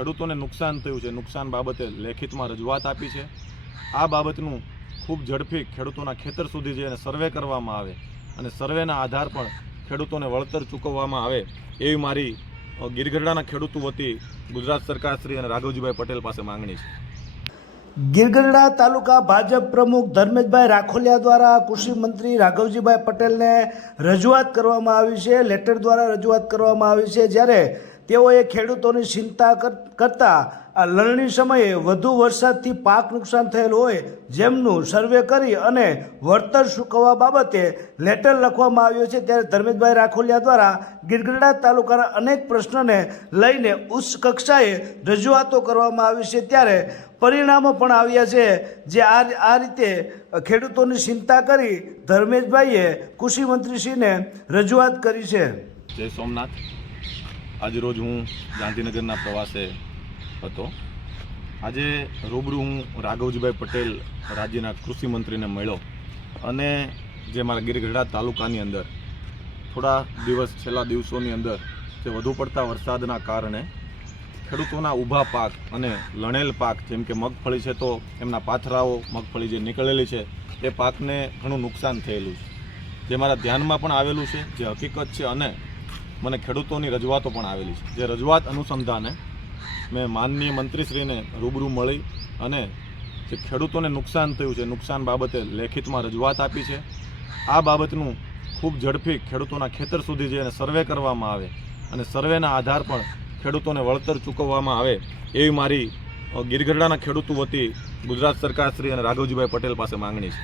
ખેડૂતોને નુકસાન થયું છે. નુકસાન બાબતે લેખિતમાં રજૂઆત આપી છે. આ બાબતનું ખૂબ ઝડપી ખેડૂતોના ખેતર સુધી જઈને સર્વે કરવામાં આવે અને સર્વેના આધાર પર ખેડૂતોને વળતર ચૂકવવામાં આવે એવી મારી ગીરગઢડાના ખેડૂતો વતી ગુજરાત સરકાર શ્રી અને રાઘવજીભાઈ પટેલ પાસે માંગણી છે. ગીરગઢડા તાલુકા ભાજપ પ્રમુખ ધર્મેશભાઈ રાખોલિયા દ્વારા કૃષિ મંત્રી રાઘવજીભાઈ પટેલને રજૂઆત કરવામાં આવી છે. લેટર દ્વારા રજૂઆત કરવામાં આવી છે. જ્યારે તેઓએ ખેડૂતોની ચિંતા કર- કરતા આ લણણી સમયે વધુ વરસાદથી પાક નુકસાન થયેલ હોય જેમનું સર્વે કરી અને વળતર ચૂકવવા બાબતે લેટર લખવામાં આવ્યો છે ત્યારે ધર્મેશભાઈ રાખોલિયા દ્વારા ગીરગઢડા તાલુકાના અનેક પ્રશ્નને લઈને ઉચ્ચ કક્ષાએ રજૂઆતો કરવામાં આવી છે ત્યારે પરિણામો પણ આવ્યા છે જે આ આ રીતે ખેડૂતોની ચિંતા કરી ધર્મેશભાઈએ કૃષિ મંત્રીશ્રીને રજૂઆત કરી છે. જય સોમનાથ. આજરોજ હું ગાંધીનગરના પ્રવાસે હતો. આજે રૂબરૂ હું રાઘવજીભાઈ પટેલ રાજ્યના કૃષિ મંત્રીને મળ્યો અને જે મારા ગીરગઢડા તાલુકાની અંદર થોડા દિવસ છેલ્લા દિવસોની અંદર જે વધુ પડતા વરસાદના કારણે ખેડૂતોના ઊભા પાક અને લણેલ પાક જેમ કે મગફળી છે તો એમના પાથરાઓ, મગફળી જે નીકળેલી છે, એ પાકને ઘણું નુકસાન થયેલું છે. જે મારા ધ્યાનમાં પણ આવેલું છે, જે હકીકત છે અને મને ખેડૂતોની રજૂઆતો પણ આવેલી છે. જે રજૂઆત અનુસંધાને મેં માનનીય મંત્રીશ્રીને રૂબરૂ મળી અને જે ખેડૂતોને નુકસાન થયું છે, નુકસાન બાબતે લેખિતમાં રજૂઆત આપી છે. આ બાબતનું ખૂબ ઝડપી ખેડૂતોના ખેતર સુધી જઈને સર્વે કરવામાં આવે અને સર્વેના આધાર પર ખેડૂતોને વળતર ચૂકવવામાં આવે એવી મારી ગીરગઢડાના ખેડૂતો વતી ગુજરાત સરકાર શ્રી અને રાઘવજીભાઈ પટેલ પાસે માંગણી છે.